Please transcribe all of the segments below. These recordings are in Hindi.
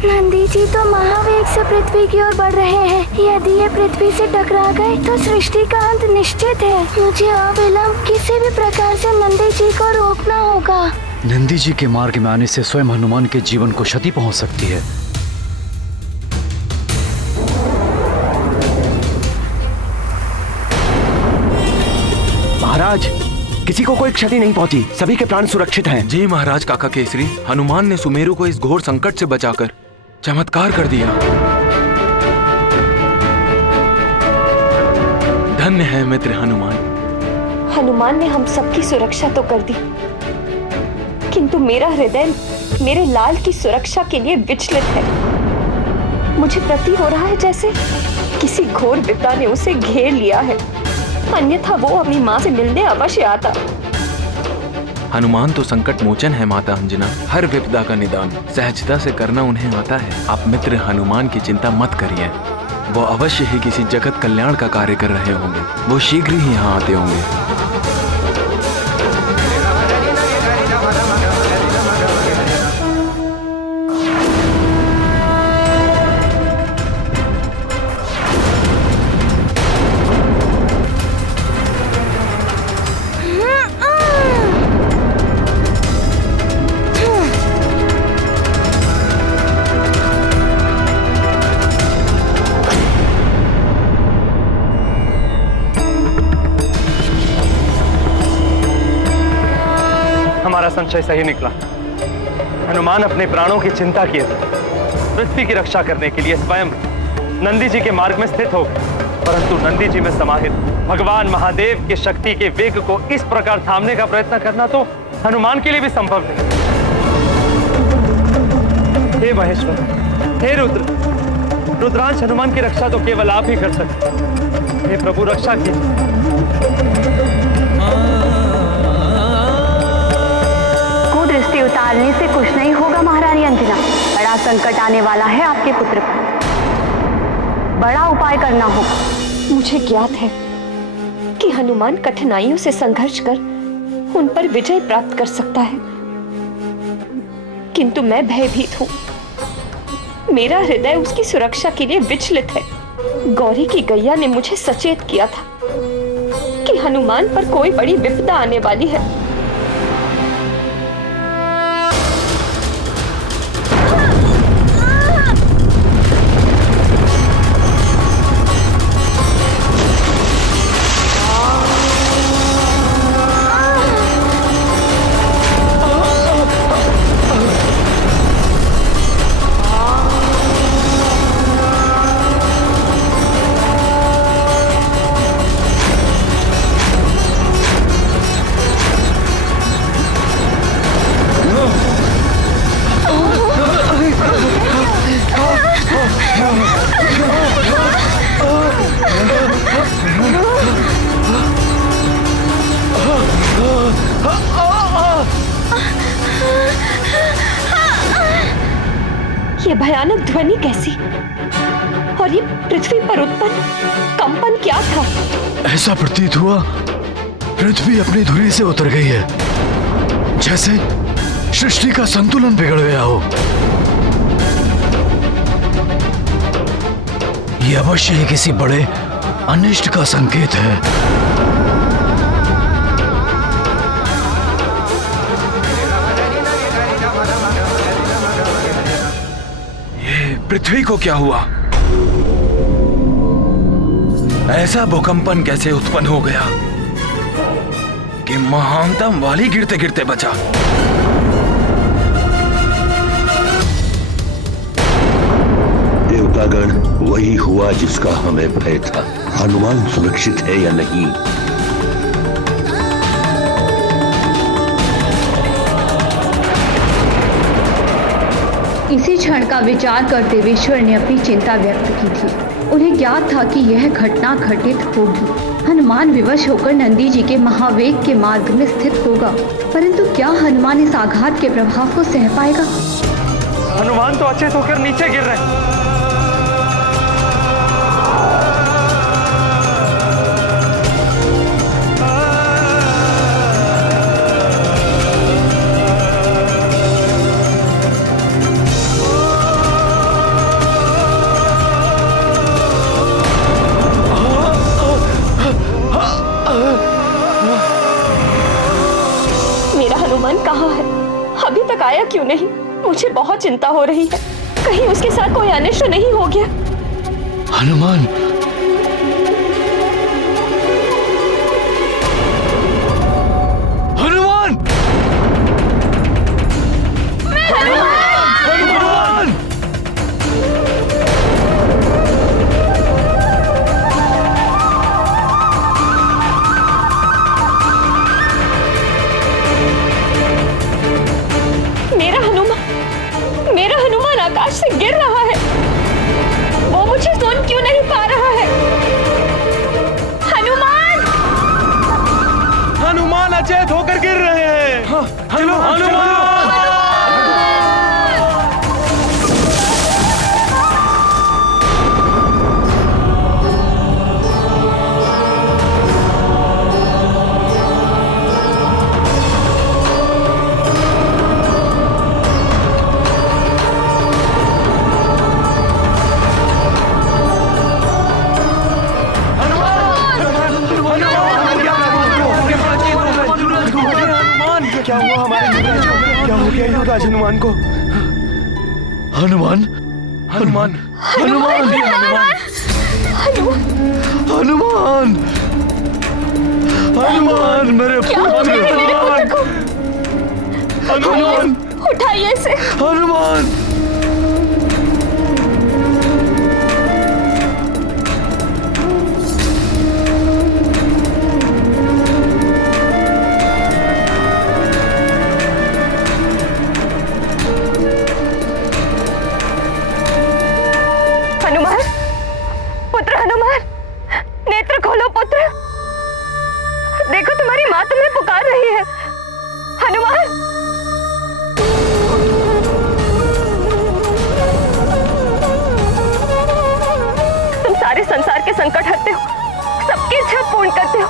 नंदी जी तो महावेग से पृथ्वी की ओर बढ़ रहे हैं। यदि ये पृथ्वी से टकरा गए तो सृष्टि का अंत निश्चित है। मुझे अविलंब किसी भी प्रकार से नंदी जी को रोकना होगा। नंदी जी के मार्ग में आने से स्वयं हनुमान के जीवन को क्षति पहुंच सकती है। महाराज, किसी को कोई क्षति नहीं पहुंची, सभी के प्राण सुरक्षित हैं। जी महाराज काका केसरी, हनुमान ने सुमेरु को इस घोर संकट से बचाकर चमत्कार कर दिया। धन्य है मित्र हनुमान। हनुमान ने हम सबकी सुरक्षा तो कर दी, किंतु मेरा हृदय मेरे लाल की सुरक्षा के लिए विचलित है। मुझे प्रतीत हो रहा है जैसे किसी घोर विपदा ने उसे घेर लिया है, अन्यथा वो अपनी माँ से मिलने अवश्य आता। हनुमान तो संकट मोचन है माता अंजना, हर विपदा का निदान सहजता से करना उन्हें आता है। आप मित्र हनुमान की चिंता मत करिए, वो अवश्य ही किसी जगत कल्याण का कार्य कर रहे होंगे। वो शीघ्र ही यहाँ आते होंगे। हमारा संशय सही निकला। हनुमान अपने प्राणों की चिंता किए थे, पृथ्वी की रक्षा करने के लिए स्वयं नंदी जी के मार्ग में स्थित हो गए, परंतु नंदी जी में समाहित भगवान महादेव की शक्ति के वेग को इस प्रकार थामने का प्रयत्न करना तो हनुमान के लिए भी संभव नहीं। हे महेश्वर, हे रुद्र, रुद्रांश हनुमान की रक्षा तो केवल आप ही कर सकते। हे प्रभु, रक्षा कीजिए। दृष्टि उतारने से कुछ नहीं होगा महारानी अंजना। बड़ा संकट आने वाला है आपके पुत्र पर, बड़ा उपाय करना होगा। मुझे ज्ञात है कि हनुमान कठिनाइयों से संघर्ष कर उन पर विजय प्राप्त कर सकता है, किंतु मैं भयभीत हूँ। मेरा हृदय उसकी सुरक्षा के लिए विचलित है। गौरी की गैया ने मुझे सचेत किया था कि हनुमान पर कोई बड़ी विपदा आने वाली है। ये भयानक ध्वनि कैसी, और ये पृथ्वी पर उत्पन्न कंपन क्या था? ऐसा प्रतीत हुआ पृथ्वी अपनी धुरी से उतर गई है, जैसे सृष्टि का संतुलन बिगड़ गया हो। ये अवश्य ही किसी बड़े अनिष्ट का संकेत है। पृथ्वी को क्या हुआ? ऐसा भूकंपन कैसे उत्पन्न हो गया कि महानतम वाली गिरते गिरते बचा? देवतागण, वही हुआ जिसका हमें भय था। हनुमान सुरक्षित है या नहीं? इसी क्षण का विचार करते हुए ईश्वर ने अपनी चिंता व्यक्त की थी। उन्हें ज्ञात था कि यह घटना घटित होगी। हनुमान विवश होकर नंदी जी के महावेग के मार्ग में स्थित होगा, परंतु क्या हनुमान इस आघात के प्रभाव को सह पाएगा? हनुमान तो अचेत होकर नीचे गिर रहे हैं। क्यों नहीं, मुझे बहुत चिंता हो रही है। कहीं उसके साथ कोई अनिष्ट नहीं हो गया। हनुमान, हनुमान, हनुमान, मेरा हनुमान आकाश से गिर रहा है। वो मुझे सुन क्यों नहीं पा रहा है? हनुमान! हनुमान अचेत होकर गिर रहे हैं। चलो हनुमान! क्या हुआ हमारे युवराज को? क्या हो गया युवराज हनुमान को? हनुमान, हनुमान, हनुमान, हनुमान, हनुमान, मेरे पुत्र, हनुमान, उठाइए इसे। हनुमान, हनुमान, पुत्र हनुमान, नेत्र खोलो पुत्र। देखो तुम्हारी माँ तुम्हें पुकार रही है। हनुमान! तुम सारे संसार के संकट हरते हो, सबकी इच्छा पूर्ण करते हो,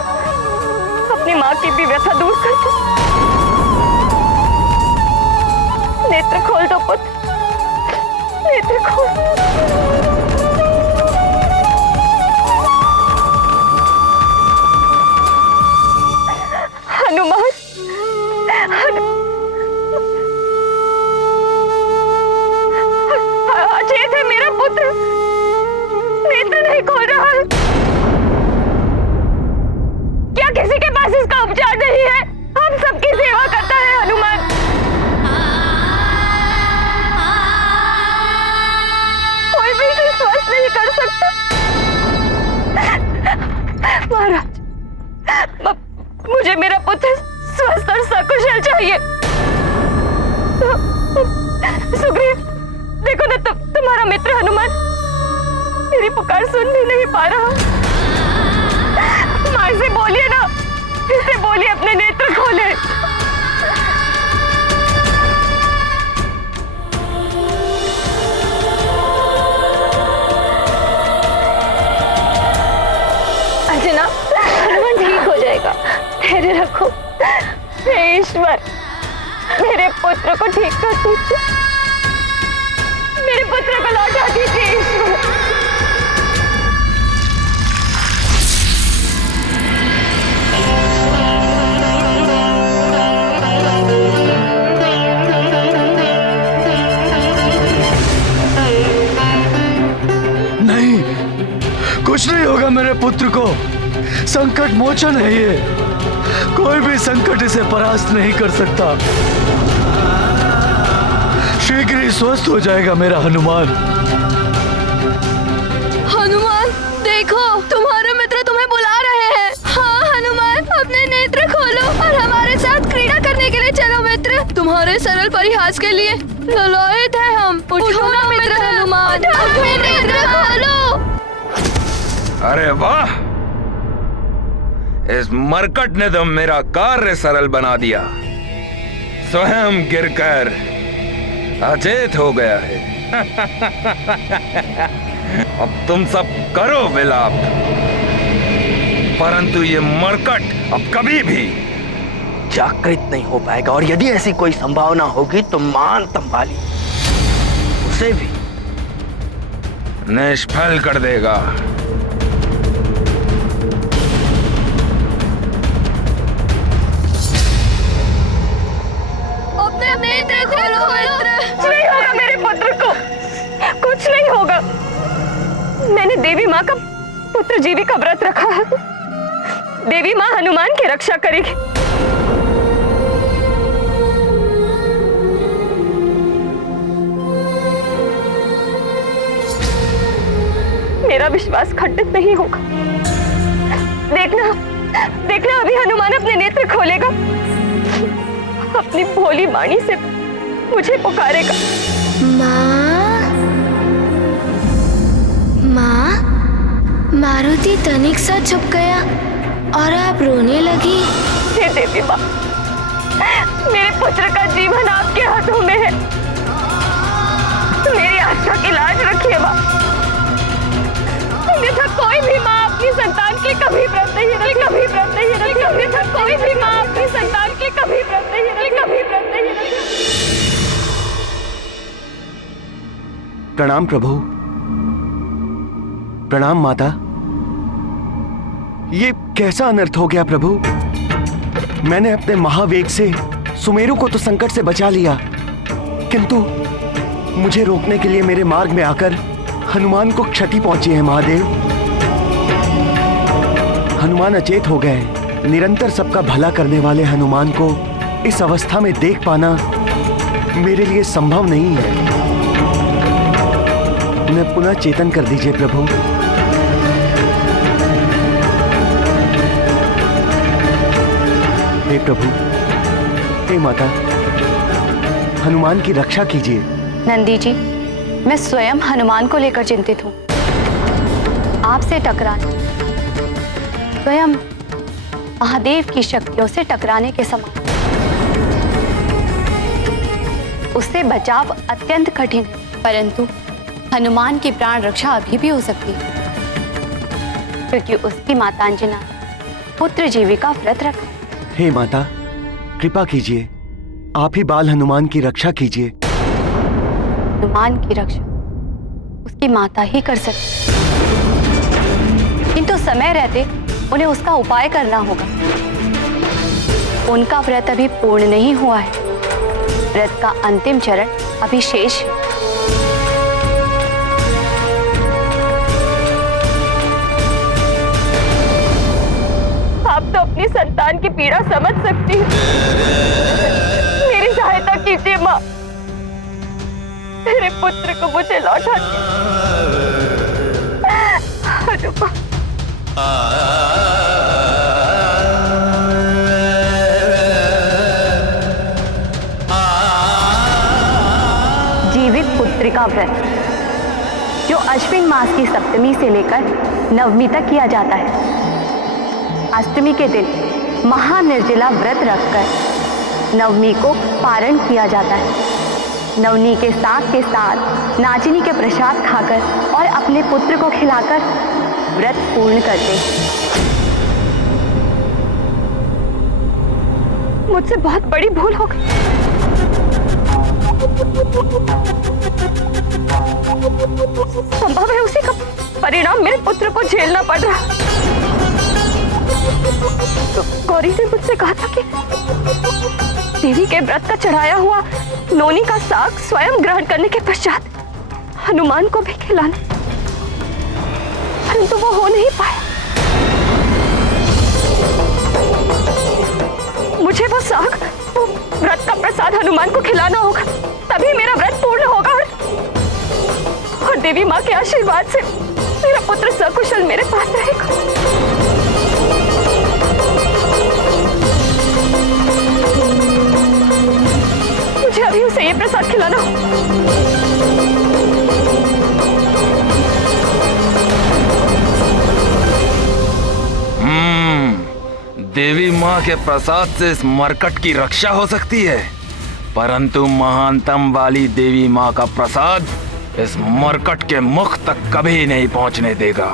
अपनी माँ की भी व्यथा दूर करते हो। नेत्र खोल दो पुत्र, नेत्र खोल। हनुमान, अचेत है मेरा पुत्र, नेत्र नहीं खोल रहा है। क्या किसी के पास इसका उपचार नहीं है? हम सबकी सेवा करता है हनुमान। कोई भी इसे स्वस्थ नहीं कर सकता। महाराज, मुझे मेरा पुत्र स्वस्थ और सकुशल चाहिए। सुग्रीव, देखो ना, तुम्हारा मित्र हनुमान मेरी पुकार सुन भी नहीं पा रहा। माँ से बोलिए ना, इससे बोलिए अपने नेत्र खोले। अर्जुना, हनुमान ठीक हो जाएगा, धैर्य रखो। हे ईश्वर, मेरे पुत्र को ठीक कर दीजिए, मेरे पुत्र को लौटा दीजिए ईश्वर। नहीं, कुछ नहीं होगा मेरे पुत्र को। संकट मोचन है ये, कोई भी संकट इसे परास्त नहीं कर सकता। शीघ्र ही स्वस्थ हो जाएगा मेरा हनुमान। हनुमान, देखो तुम्हारे मित्र तुम्हें बुला रहे हैं। हाँ हनुमान, अपने नेत्र खोलो और हमारे साथ क्रीड़ा करने के लिए चलो मित्र। तुम्हारे सरल परिहास के लिए ललायत है हम। उठो ना मित्र हनुमान, अपने नेत्र खोलो। अरे वाह, इस मरकट ने तो मेरा कार्य सरल बना दिया। स्वयं गिरकर अचेत हो गया है। अब तुम सब करो विलाप, परंतु ये मरकट अब कभी भी जागृत नहीं हो पाएगा। और यदि ऐसी कोई संभावना होगी तो मान तंबाली उसे भी निष्फल कर देगा। अपने नेत्र खोलो मित्र। कुछ नहीं होगा मेरे पुत्र को, कुछ नहीं होगा। मैंने देवी माँ का पुत्र जीवी का व्रत रखा है। देवी माँ हनुमान की रक्षा करेगी। मेरा विश्वास खंडित नहीं होगा। देखना, देखना अभी हनुमान अपने नेत्र खोलेगा, अपनी भोली वाणी से मुझे पुकारेगा। माँ, माँ, मारुति तनिक सा छुप गया और आप रोने लगी। हे देवी माँ, मेरे पुत्र का जीवन आपके हाथों में है। मेरी आस्था की लाज रखिए माँ। अन्यथा कोई भी माँ अपनी संतान के कभी व्रत नहीं रखी, कभी व्रत नहीं रखी। अन्यथा कोई भी माँ अपनी संतान के कभी व्रत नहीं रखी, कभी व्रत नहीं रखी। प्रणाम प्रभु। प्रणाम माता। ये कैसा अनर्थ हो गया प्रभु? मैंने अपने महावेग से सुमेरु को तो संकट से बचा लिया, किंतु मुझे रोकने के लिए मेरे मार्ग में आकर हनुमान को क्षति पहुंची है। महादेव, हनुमान अचेत हो गए। निरंतर सबका भला करने वाले हनुमान को इस अवस्था में देख पाना मेरे लिए संभव नहीं है। उन्हें पुनः चेतन कर दीजिए प्रभु। हे प्रभु, हे माता, हनुमान की रक्षा कीजिए। नंदी जी, मैं स्वयं हनुमान को लेकर चिंतित हूँ। आपसे टकराना स्वयं महादेव की शक्तियों से टकराने के समान। उससे बचाव अत्यंत कठिन है, परंतु हनुमान की प्राण रक्षा अभी भी हो सकती है, क्योंकि उसकी माता अंजना पुत्र जीवी का व्रत रखा। हे माता, कृपा कीजिए, आप ही बाल हनुमान की रक्षा कीजिए। हनुमान की रक्षा उसकी माता ही कर सकती, किंतु समय रहते उन्हें उसका उपाय करना होगा। उनका व्रत अभी पूर्ण नहीं हुआ है। व्रत का अंतिम चरण अभी शेष है। आप तो अपनी संतान की पीड़ा समझ सकती हैं। मेरी सहायता कीजिए माँ, मेरे पुत्र को मुझे लौटा दीजिए। जीवित पुत्री का व्रत जो अश्विन मास की सप्तमी से लेकर नवमी तक किया जाता है। अष्टमी के दिन महानिर्जला व्रत रखकर नवमी को पारण किया जाता है। नवमी के साथ नाचिनी के प्रसाद खाकर और अपने पुत्र को खिलाकर व्रत पूर्ण करते हैं। मुझसे बहुत बड़ी भूल हो गई। संभव है उसी का परिणाम मेरे पुत्र को झेलना पड़ रहा। तो गौरी ने मुझसे कहा था कि देवी के व्रत का चढ़ाया हुआ नोनी का साग स्वयं ग्रहण करने के पश्चात हनुमान को भी खिलाना, परंतु वो हो नहीं पाया। मुझे वो साग, वो व्रत का प्रसाद हनुमान को खिलाना होगा, तभी मेरा व्रत पूर्ण होगा और देवी माँ के आशीर्वाद से मेरा पुत्र सकुशल मेरे पास रहेगा। मुझे अभी उसे ये प्रसाद खिलाना हो। देवी माँ के प्रसाद से इस मरकट की रक्षा हो सकती है, परंतु महानतम वाली देवी माँ का प्रसाद इस मरकट के मुख तक कभी नहीं पहुंचने देगा।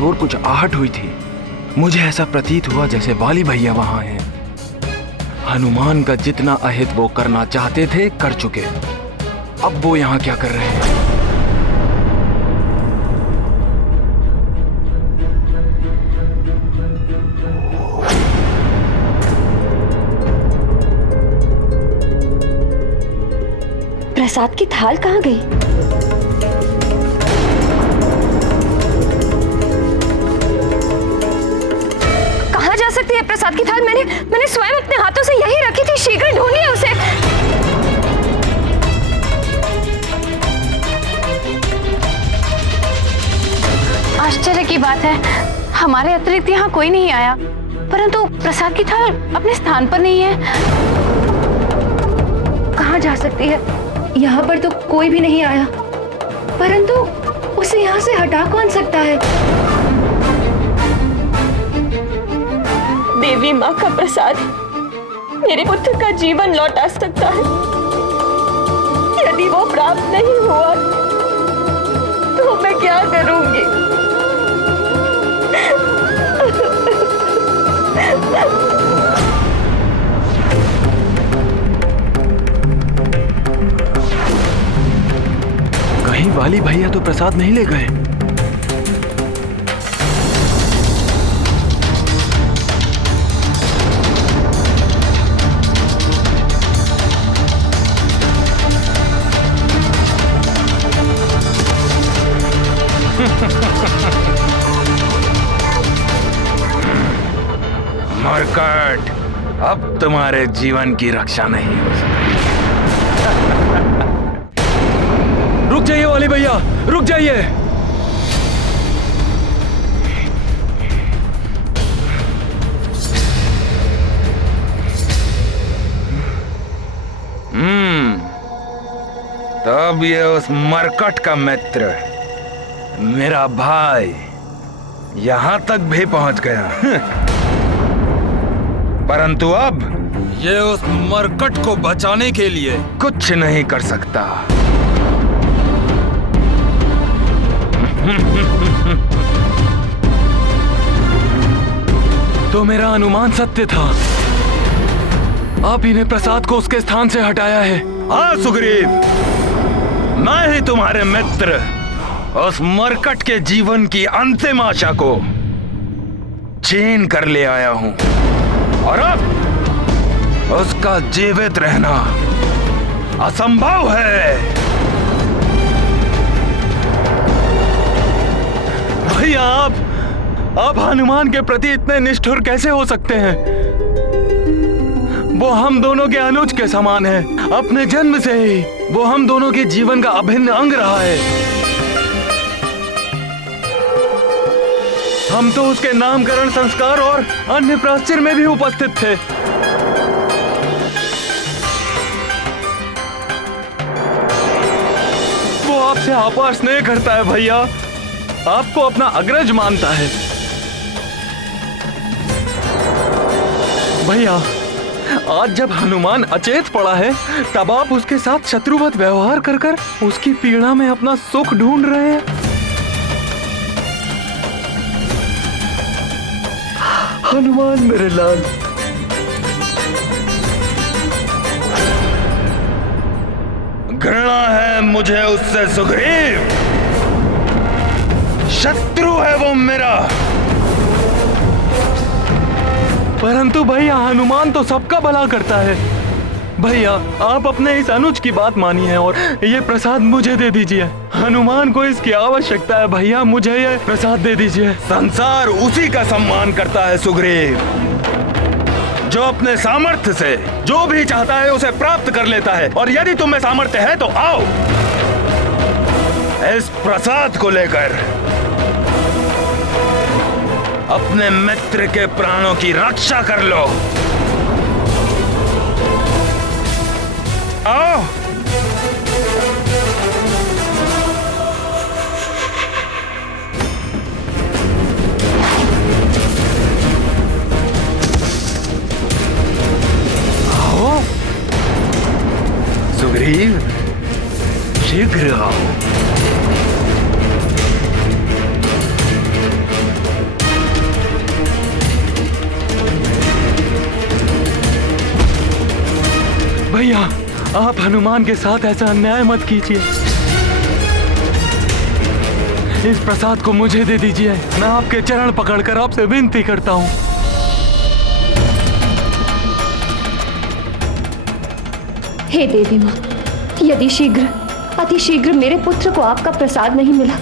ओर कुछ आहट हुई थी। मुझे ऐसा प्रतीत हुआ जैसे वाली भैया वहां हैं। हनुमान का जितना अहित वो करना चाहते थे कर चुके। अब वो यहाँ क्या कर रहे हैं? प्रसाद की थाल कहाँ गई? कहाँ जा सकती है प्रसाद की थाल? मैंने स्वयं अपने हाथों से यही रखी थी। शीघ्र ढूंढिए उसे। आश्चर्य की बात है, हमारे अतिरिक्त यहाँ कोई नहीं आया, परंतु प्रसाद की थाल अपने स्थान पर नहीं है। कहाँ जा सकती है? यहाँ पर तो कोई भी नहीं आया, परंतु उसे यहाँ से हटा कौन सकता है? देवी माँ का प्रसाद मेरे पुत्र का जीवन लौटा सकता है। यदि वो प्राप्त नहीं हुआ तो मैं क्या करूंगी? कहीं वाली भैया तो प्रसाद नहीं ले गए? मरकट, अब तुम्हारे जीवन की रक्षा नहीं हो सकती। रुक जाइए वाली भैया, रुक जाइए। तब ये उस मरकट का मित्र, मेरा भाई, यहां तक भी पहुंच गया। परंतु अब ये उस मरकट को बचाने के लिए कुछ नहीं कर सकता। तो मेरा अनुमान सत्य था। आप ही ने प्रसाद को उसके स्थान से हटाया है। हाँ सुग्रीव, मैं ही तुम्हारे मित्र उस मरकट के जीवन की अंतिम आशा को छीन कर ले आया हूं, और अब उसका जीवित रहना असंभव है। भैया, आप हनुमान के प्रति इतने निष्ठुर कैसे हो सकते हैं? वो हम दोनों के अनुज के समान है। अपने जन्म से ही वो हम दोनों के जीवन का अभिन्न अंग रहा है। हम तो उसके नामकरण संस्कार और अन्य प्राश्चिर में भी उपस्थित थे। वो आपसे अपार स्नेह करता है भैया, आपको अपना अग्रज मानता है। भैया, आज जब हनुमान अचेत पड़ा है, तब आप उसके साथ शत्रुवत व्यवहार कर कर उसकी पीड़ा में अपना सुख ढूंढ रहे हैं। हनुमान मेरे लाल, घृणा है मुझे उससे सुग्रीव, शत्रु है वो मेरा। परंतु भैया, हनुमान तो सबका भला करता है। भैया, आप अपने इस अनुज की बात मानिए और ये प्रसाद मुझे दे दीजिए। हनुमान को इसकी आवश्यकता है भैया, मुझे ये प्रसाद दे दीजिए। संसार उसी का सम्मान करता है सुग्रीव, जो अपने सामर्थ्य से जो भी चाहता है उसे प्राप्त कर लेता है। और यदि तुम्हें सामर्थ्य है तो आओ, इस प्रसाद को लेकर अपने मित्र के प्राणों की रक्षा कर लो। आओ। आओ सुग्रीव, शीघ्र आओ। भैया, आप हनुमान के साथ ऐसा अन्याय मत कीजिए। इस प्रसाद को मुझे दे दीजिए। मैं आपके चरण पकड़कर आपसे विनती करता हूँ। हे देवी माँ, यदि शीघ्र, अति शीघ्र मेरे पुत्र को आपका प्रसाद नहीं मिला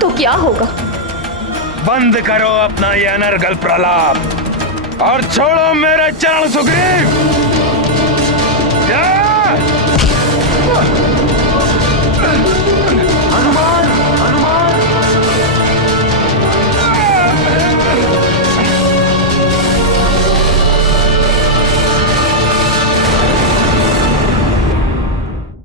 तो क्या होगा? बंद करो अपना ये अनर्गल प्रलाप और छोड़ो मेरे चरण सुग्रीव।